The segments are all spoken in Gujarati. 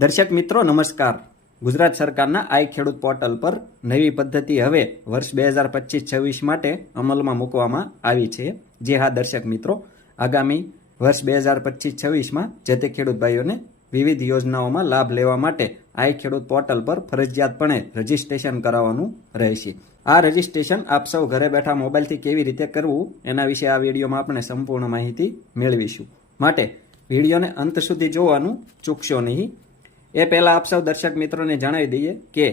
દર્શક મિત્રો, નમસ્કાર. ગુજરાત સરકારના આઈ ખેડૂત પોર્ટલ પર નવી પદ્ધતિ હવે વર્ષ બે હજાર પચીસ છવ્વીસ માટે અમલમાં મૂકવામાં આવી છે. જે હા, દર્શક મિત્રો, આગામી વર્ષ બે હજાર પચીસ છવ્વીસમાં જે તે ખેડૂત ભાઈઓને વિવિધ યોજનાઓમાં લાભ લેવા માટે આઈ ખેડૂત પોર્ટલ પર ફરજિયાતપણે રજીસ્ટ્રેશન કરાવવાનું રહેશે. આ રજીસ્ટ્રેશન આપ સૌ ઘરે બેઠા મોબાઈલથી કેવી રીતે કરવું, એના વિશે આ વિડીયોમાં આપણે સંપૂર્ણ માહિતી મેળવીશું. માટે વિડીયોને અંત સુધી જોવાનું ચૂકશો નહીં. એ પહેલાં આપ સૌ દર્શક મિત્રોને જણાવી દઈએ કે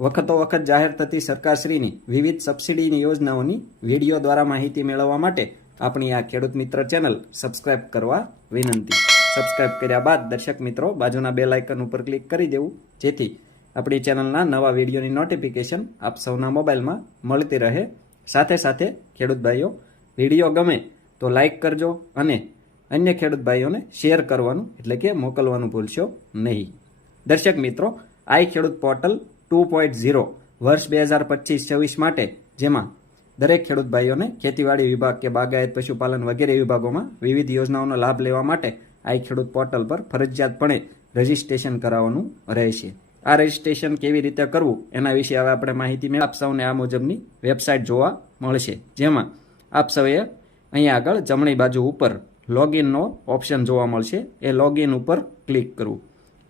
વખતો વખત જાહેર થતી સરકારશ્રીની વિવિધ સબસિડીની યોજનાઓની વીડિયો દ્વારા માહિતી મેળવવા માટે આપણી આ ખેડૂત મિત્ર ચેનલ સબસ્ક્રાઇબ કરવા વિનંતી. સબસ્ક્રાઇબ કર્યા બાદ દર્શક મિત્રો બાજુના બે લાઇકન ઉપર ક્લિક કરી દેવું, જેથી આપણી ચેનલના નવા વિડીયોની નોટિફિકેશન આપ સૌના મોબાઈલમાં મળતી રહે. સાથે સાથે ખેડૂત ભાઈઓ, વીડિયો ગમે તો લાઇક કરજો અને અન્ય ખેડૂત ભાઈઓને શેર કરવાનું એટલે કે મોકલવાનું ભૂલશો નહીં. દર્શક મિત્રો, આઈ ખેડૂત પોર્ટલ ટુ પોઈન્ટ ઝીરો વર્ષ બે હજાર પચીસ છવ્વીસ માટે, જેમાં દરેક ખેડૂત ભાઈઓને ખેતીવાડી વિભાગ કે બાગાયત પશુપાલન વગેરે વિભાગોમાં વિવિધ યોજનાઓનો લાભ લેવા માટે આઈ ખેડૂત પોર્ટલ પર ફરજિયાતપણે રજીસ્ટ્રેશન કરાવવાનું રહેશે. આ રજીસ્ટ્રેશન કેવી રીતે કરવું એના વિશે હવે આપણે માહિતી મેળ આપ સૌને આ મુજબની વેબસાઇટ જોવા મળશે, જેમાં આપ સૌએ અહીંયા આગળ જમણી બાજુ ઉપર લોગિનનો ઓપ્શન જોવા મળશે. એ લોગિન ઉપર ક્લિક કરવું.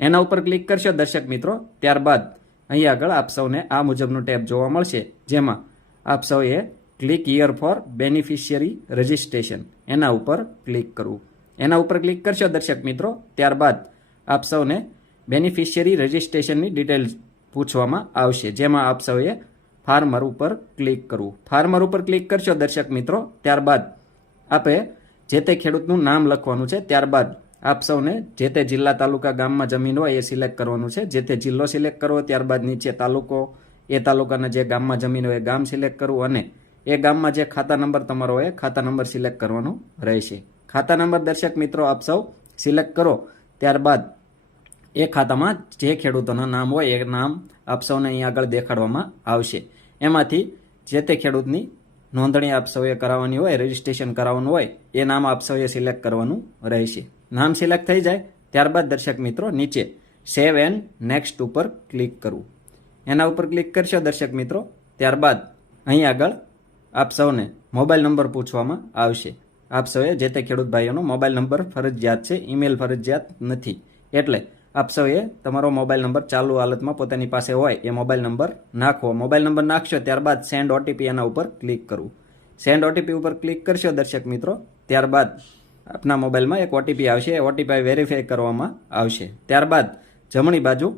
એના ઉપર ક્લિક કરશો દર્શક મિત્રો, ત્યારબાદ અહીં આગળ આપ સૌને આ મુજબનું ટેબ જોવા મળશે, જેમાં આપ સૌએ click here for beneficiary registration એના ઉપર ક્લિક કરવું. એના ઉપર ક્લિક કરશો દર્શક મિત્રો, ત્યારબાદ આપ સૌને બેનિફિશિયરી રજિસ્ટ્રેશનની ડિટેલ્સ પૂછવામાં આવશે, જેમાં આપ સૌએ ફાર્મર ઉપર ક્લિક કરવું. ફાર્મર ઉપર ક્લિક કરશો દર્શક મિત્રો, ત્યારબાદ આપે જે તે ખેડૂતનું નામ લખવાનું છે, ત્યારબાદ આપ સૌને જે તે જિલ્લા તાલુકા ગામમાં જમીન હોય એ સિલેક્ટ કરવાનું છે. જે તે જિલ્લો સિલેક્ટ કરવો ત્યારબાદ નીચે તાલુકો, એ તાલુકાના જે ગામમાં જમીન હોય એ ગામ સિલેક્ટ કરવું અને એ ગામમાં જે ખાતા નંબર તમારો હોય ખાતા નંબર સિલેક્ટ કરવાનો રહેશે. ખાતા નંબર દર્શક મિત્રો, આપ સૌ સિલેક્ટ કરો. ત્યારબાદ એ ખાતામાં જે ખેડૂતોના નામ હોય એ નામ આપ સૌને અહીં આગળ દેખાડવામાં આવશે. એમાંથી જે તે ખેડૂતની નોંધણી આપ સૌએ કરાવવાની હોય, રજીસ્ટ્રેશન કરાવવાનું હોય, એ નામ આપ સૌએ સિલેક્ટ કરવાનું રહેશે. નામ સિલેક્ટ થઈ જાય. ત્યારબાદ દર્શક મિત્રો નીચે સેવ એન્ડ નેક્સ્ટ ઉપર ક્લિક કરવું. એના ઉપર ક્લિક કરશો દર્શક મિત્રો, ત્યારબાદ અહીં આગળ આપ સૌને મોબાઈલ નંબર પૂછવામાં આવશે. આપ સૌએ જે તે ખેડૂત ભાઈઓનો મોબાઈલ નંબર ફરજિયાત છે ઈમેલ ફરજિયાત નથી. એટલે આપ સૌએ તમારો મોબાઈલ નંબર ચાલુ હાલતમાં પોતાની પાસે હોય એ મોબાઈલ નંબર નાખવો મોબાઈલ નંબર નાખશો ત્યારબાદ સેન્ડ ઓટીપી એના ઉપર ક્લિક કરવું. સેન્ડ ઓટીપી ઉપર ક્લિક કરશો દર્શક મિત્રો, ત્યારબાદ આપના મોબાઈલમાં એક ઓટીપી આવશે. એ ઓટીપી વેરીફાઈ કરવામાં આવશે. ત્યારબાદ જમણી બાજુ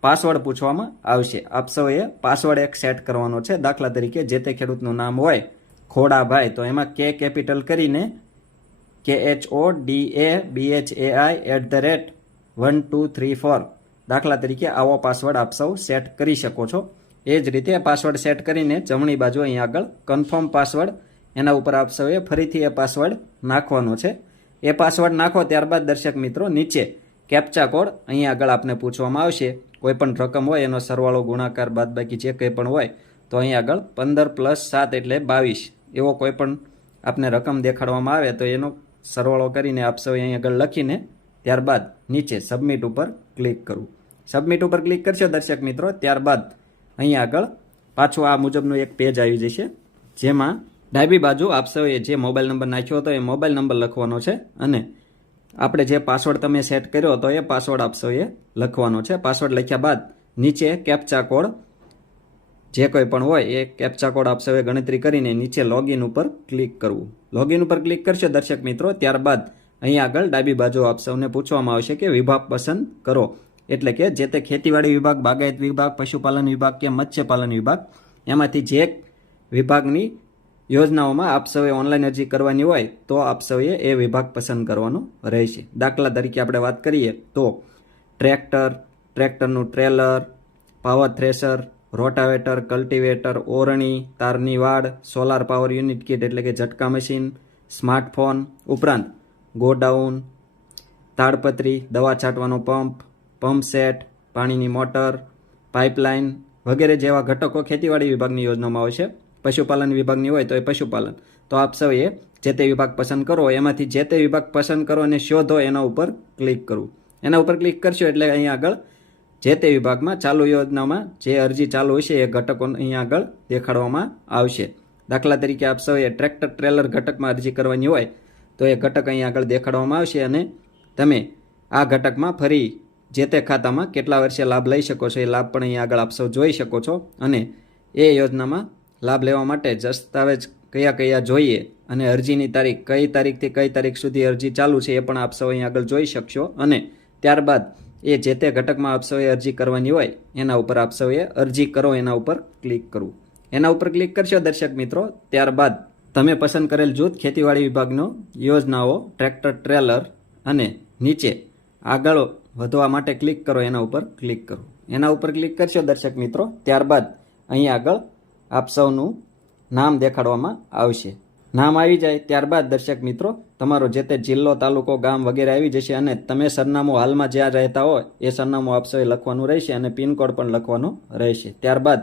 પાસવર્ડ પૂછવામાં આવશે. આપ સૌએ પાસવર્ડ એક સેટ કરવાનો છે. દાખલા તરીકે જે તે ખેડૂતનું નામ હોય, ખોડાભાઈ, તો એમાં કે કેપિટલ કરીને K H O D A B H A I at the rate one two three four દાખલા તરીકે આવો પાસવર્ડ આપ સૌ સેટ કરી શકો છો. એ જ રીતે પાસવર્ડ સેટ કરીને જમણી બાજુ અહીં આગળ કન્ફર્મ પાસવર્ડ એના ઉપર આપ સૌએ ફરીથી એ પાસવર્ડ નાખવાનો છે. એ પાસવર્ડ નાખો ત્યારબાદ દર્શક મિત્રો નીચે કેપ્ચા કોડ અહીં આગળ આપને પૂછવામાં આવશે. કોઈ પણ રકમ હોય, એનો સરવાળો ગુણાકાર બાદબાકી જે કંઈ પણ હોય, તો અહીં આગળ પંદર પ્લસ સાત એટલે બાવીસ. એવો કોઈ પણ આપને રકમ દેખાડવામાં આવે તો એનો સરવાળો કરીને આપ અહીં આગળ લખીને ત્યારબાદ નીચે સબમિટ ઉપર ક્લિક કરવું. સબમિટ ઉપર ક્લિક કરશો દર્શક મિત્રો, ત્યારબાદ અહીં આગળ પાછું આ મુજબનું એક પેજ આવી જશે, જેમાં ડાબી બાજુ આપ જે મોબાઈલ નંબર નાખ્યો હતો એ મોબાઈલ નંબર લખવાનો છે અને આપણે જે પાસવર્ડ તમે સેટ કર્યો હતો એ પાસવર્ડ આપ સૌએ લખવાનો છે. પાસવર્ડ લખ્યા બાદ નીચે કેપ્ચા કોડ જે કોઈ પણ હોય એ કેપ્ચા કોડ આપ સૌએ ગણતરી કરીને નીચે લોગિન ઉપર ક્લિક કરવું. લોગિન ઉપર ક્લિક કરશો દર્શક મિત્રો, ત્યારબાદ અહીં આગળ ડાબી બાજુ આપશોને પૂછવામાં આવશે કે વિભાગ પસંદ કરો. એટલે કે જે તે ખેતીવાડી વિભાગ, બાગાયત વિભાગ, પશુપાલન વિભાગ કે મત્સ્યપાલન વિભાગ, એમાંથી જે વિભાગની યોજનાઓમાં આપ સૌએ ઓનલાઈન અરજી કરવાની હોય તો આપ સૌએ એ વિભાગ પસંદ કરવાનો રહેશે. દાખલા તરીકે આપણે વાત કરીએ તો tractor, ટ્રેક્ટરનું trailer, power thresher, rotavator, cultivator, ઓરણી, તારની વાડ, સોલાર પાવર યુનિટ કિટ એટલે કે ઝટકા મશીન, સ્માર્ટફોન ઉપરાંત ગોડાઉન, તાડપત્રી, દવા છાંટવાનો પંપ પંપ સેટ, પાણીની મોટર, પાઇપલાઇન વગેરે જેવા ઘટકો ખેતીવાડી વિભાગની યોજનામાં આવશે. પશુપાલન વિભાગની હોય તો એ પશુપાલન. તો આપ સૌએ જે તે વિભાગ પસંદ કરો, એમાંથી જે તે વિભાગ પસંદ કરો અને શોધો, એના ઉપર ક્લિક કરવું. એના ઉપર ક્લિક કરશો એટલે અહીં આગળ જે તે વિભાગમાં ચાલુ યોજનામાં જે અરજી ચાલુ હશે, એ ઘટકો અહીં આગળ દેખાડવામાં આવશે. દાખલા તરીકે આપ સૌએ ટ્રેક્ટર ટ્રેલર ઘટકમાં અરજી કરવાની હોય, તો એ ઘટક અહીં આગળ દેખાડવામાં આવશે અને તમે આ ઘટકમાં ફરી જે તે ખાતામાં કેટલા વર્ષે લાભ લઈ શકો છો, એ લાભ પણ અહીં આગળ આપ સૌ જોઈ શકો છો અને એ યોજનામાં લાભ લેવા માટે દસ્તાવેજ કયા કયા જોઈએ અને અરજીની તારીખ કઈ તારીખથી કઈ તારીખ સુધી અરજી ચાલુ છે એ પણ આપ સૌ અહીં આગળ જોઈ શકશો અને ત્યારબાદ એ જે તે ઘટકમાં આપ સૌએ અરજી કરવાની હોય એના ઉપર આપ સૌએ અરજી કરો એના ઉપર ક્લિક કરવું. એના ઉપર ક્લિક કરશો દર્શક મિત્રો ત્યારબાદ તમે પસંદ કરેલ જૂથ ખેતીવાડી વિભાગનો યોજનાઓ, ટ્રેક્ટર, ટ્રેલર અને નીચે આગળ વધવા માટે ક્લિક કરો એના ઉપર ક્લિક કરો. એના ઉપર ક્લિક કરશો દર્શક મિત્રો ત્યારબાદ અહીં આગળ આપ સૌનું નામ દેખાડવામાં આવશે. નામ આવી જાય ત્યારબાદ દર્શક મિત્રો, તમારો જે તે જિલ્લો, તાલુકો, ગામ વગેરે આવી જશે અને તમે સરનામું હાલમાં જ્યાં રહેતા હોય એ સરનામું આપ લખવાનું રહેશે અને પિનકોડ પણ લખવાનો રહેશે. ત્યારબાદ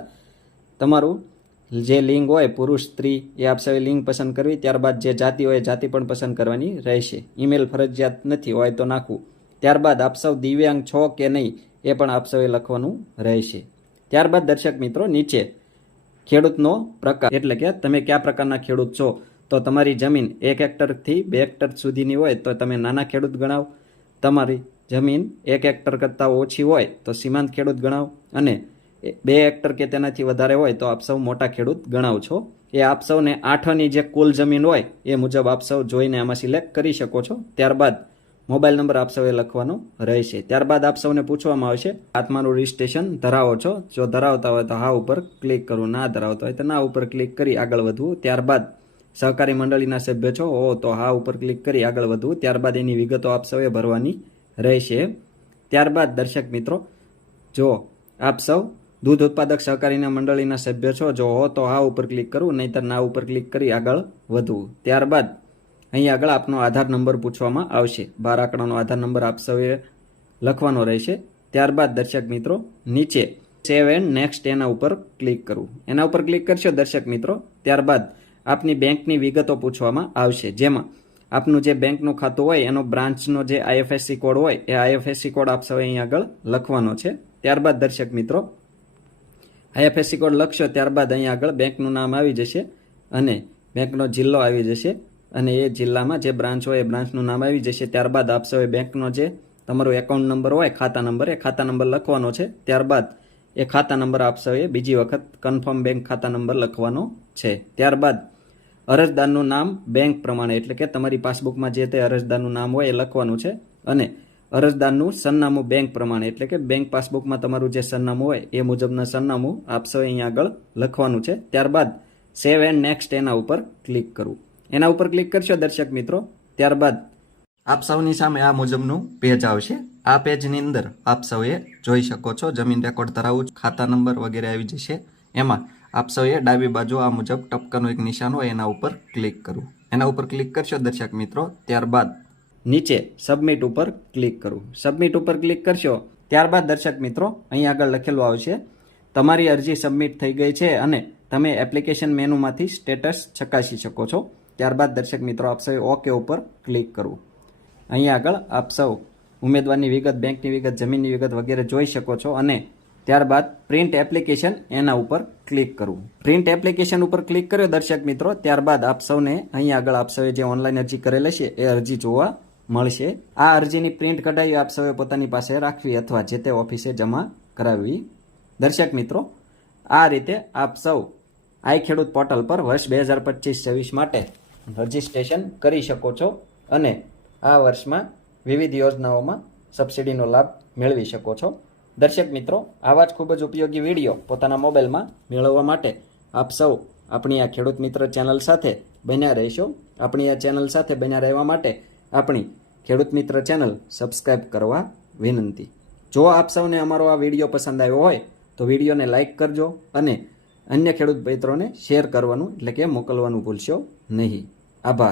તમારું જે લિંગ હોય, પુરુષ, સ્ત્રી, એ આપ લિંગ પસંદ કરવી, ત્યારબાદ જે જાતિ હોય જાતિ પણ પસંદ કરવાની રહેશે. ઈમેલ ફરજિયાત નથી, હોય તો નાખવું. ત્યારબાદ આપ સૌ દિવ્યાંગ છો કે નહીં, એ પણ આપ લખવાનું રહેશે. ત્યારબાદ દર્શક મિત્રો, નીચે ખેડૂતનો પ્રકાર. એટલે કે તમે કયા પ્રકારના ખેડૂત છો? તો તમારી જમીન એક હેક્ટરથી બે હેક્ટર સુધીની હોય તો તમે નાના ખેડૂત ગણાવ. તમારી જમીન એક હેક્ટર કરતાં ઓછી હોય તો સીમાંત ખેડૂત ગણાવ. અને બે હેક્ટર કે તેનાથી વધારે હોય તો આપ સૌ મોટા ખેડૂત ગણાવ છો. એ આપ સૌને આઠની જે કુલ જમીન હોય એ મુજબ આપ સૌ જોઈને આમાં સિલેક્ટ કરી શકો છો. ત્યારબાદ મોબાઈલ નંબર આપ સૌએ લખવાનો રહેશે. ત્યારબાદ આપ સૌને પૂછવામાં આવશે, આત્માનું રજિસ્ટ્રેશન ધરાવો છો? જો ધરાવતા હોય તો હા ઉપર ક્લિક કરવું ના ધરાવતા હોય તો ના ઉપર ક્લિક કરી આગળ વધવું. ત્યારબાદ સહકારી મંડળીના સભ્ય છો હો તો હા ઉપર ક્લિક કરી આગળ વધવું. ત્યારબાદ એની વિગતો આપ સૌએ ભરવાની રહેશે. ત્યારબાદ દર્શક મિત્રો, જો આપ સૌ દૂધ ઉત્પાદક સહકારીના મંડળીના સભ્ય છો, જો હો તો હા ઉપર ક્લિક કરવું નહીતર ના ઉપર ક્લિક કરી આગળ વધવું. ત્યારબાદ અહીં આગળ આપનો આધાર નંબર પૂછવામાં આવશે. બાર આંકડાનો આધાર નંબર આપ સૌએ લખવાનો રહેશે. ત્યારબાદ દર્શક મિત્રો, નીચે સેવ એન્ડ નેક્સ્ટ એના ઉપર ક્લિક કરવું એના ઉપર ક્લિક કરશો દર્શક મિત્રો, ત્યારબાદ આપની બેંકની વિગતો પૂછવામાં આવશે. જેમાં આપનું જે બેંકનું ખાતું હોય, એનો બ્રાન્ચનો જે આઈએફએસસી કોડ હોય, એ આઈએફએસસી કોડ આપ સૌએ અહીં આગળ લખવાનો છે. ત્યારબાદ દર્શક મિત્રો આઈએફએસસી કોડ લખશો, ત્યારબાદ અહીં આગળ બેંકનું નામ આવી જશે અને બેંકનો જિલ્લો આવી જશે. અને એ જિલ્લામાં જે બ્રાન્ચ હોય એ બ્રાન્ચનું નામ આવી જશે. ત્યારબાદ આપશે હોય બેંકનો જે તમારો એકાઉન્ટ નંબર હોય, ખાતા નંબર એ ખાતા નંબર લખવાનો છે. ત્યારબાદ એ ખાતા નંબર આપશે એ બીજી વખત કન્ફર્મ બેંક ખાતા નંબર લખવાનો છે. ત્યારબાદ અરજદારનું નામ બેંક પ્રમાણે, એટલે કે તમારી પાસબુકમાં જે તે અરજદારનું નામ હોય એ લખવાનું છે. અને અરજદારનું સરનામું બેંક પ્રમાણે, એટલે કે બેંક પાસબુકમાં તમારું જે સરનામું હોય એ મુજબના સરનામું આપ સૌએ અહીંયા આગળ લખવાનું છે. ત્યારબાદ સેવ એન્ડ નેક્સ્ટ એના ઉપર ક્લિક કરવું. એના ઉપર ક્લિક કરશો દર્શક મિત્રો. ત્યારબાદ આપ સૌની સામે આ મુજબનું પેજ આવશે. આ પેજની અંદર આપ સૌએ જોઈ શકો છો જમીન રેકોર્ડ ધરાવું ખાતા નંબર વગેરે આવી જશે. એમાં આપ સૌએ ડાબી બાજુ આ મુજબ ટપકાનું એક નિશાન હોય એના ઉપર ક્લિક કરવું એના ઉપર ક્લિક કરશો દર્શક મિત્રો ત્યારબાદ નીચે સબમિટ ઉપર ક્લિક કરવું સબમિટ ઉપર ક્લિક કરશો ત્યારબાદ દર્શક મિત્રો અહીં આગળ લખેલું આવશે તમારી અરજી સબમિટ થઈ ગઈ છે અને તમે એપ્લિકેશન મેનુમાંથી સ્ટેટસ ચકાસી શકો છો. ત્યારબાદ દર્શક મિત્રો આપ સૌએ ઓકે ઉપર ક્લિક કરવું. અહીં આગળ આપ સૌ ઉમેદવારની વિગત, બેંકની વિગત, જમીનની વિગત વગેરે જોઈ શકો છો અને ત્યારબાદ પ્રિન્ટ એપ્લિકેશન એના ઉપર ક્લિક કરવું. પ્રિન્ટ એપ્લિકેશન ઉપર ક્લિક કર્યો દર્શક મિત્રો, ત્યારબાદ આપ સૌને અહીં આગળ આપ સૌએ જે ઓનલાઈન અરજી કરેલી છે એ અરજી જોવા મળશે. આ અરજીની પ્રિન્ટ કઢાવી આપ સૌએ પોતાની પાસે રાખવી અથવા જે તે ઓફિસે જમા કરાવવી. દર્શક મિત્રો, આ રીતે આપ સૌ આઈ ખેડૂત પોર્ટલ પર વર્ષ બે હજાર પચીસ છવ્વીસ માટે રજિસ્ટ્રેશન કરી શકો છો અને આ વર્ષમાં વિવિધ યોજનાઓમાં સબસિડીનો લાભ મેળવી શકો છો. દર્શક મિત્રો, આવા જ ખૂબ જ ઉપયોગી વીડિયો પોતાના મોબાઈલમાં મેળવવા માટે આપ સૌ આપણી આ ખેડૂત મિત્ર ચેનલ સાથે બન્યા રહેશો. આપણી આ ચેનલ સાથે બન્યા રહેવા માટે આપણી ખેડૂત મિત્ર ચેનલ સબસ્ક્રાઈબ કરવા વિનંતી. જો આપ સૌને અમારો આ વીડિયો પસંદ આવ્યો હોય તો વિડીયોને લાઇક કરજો અને અન્ય ખેડૂત મિત્રોને શેર કરવાનું એટલે કે મોકલવાનું ભૂલશો નહીં. આભાર.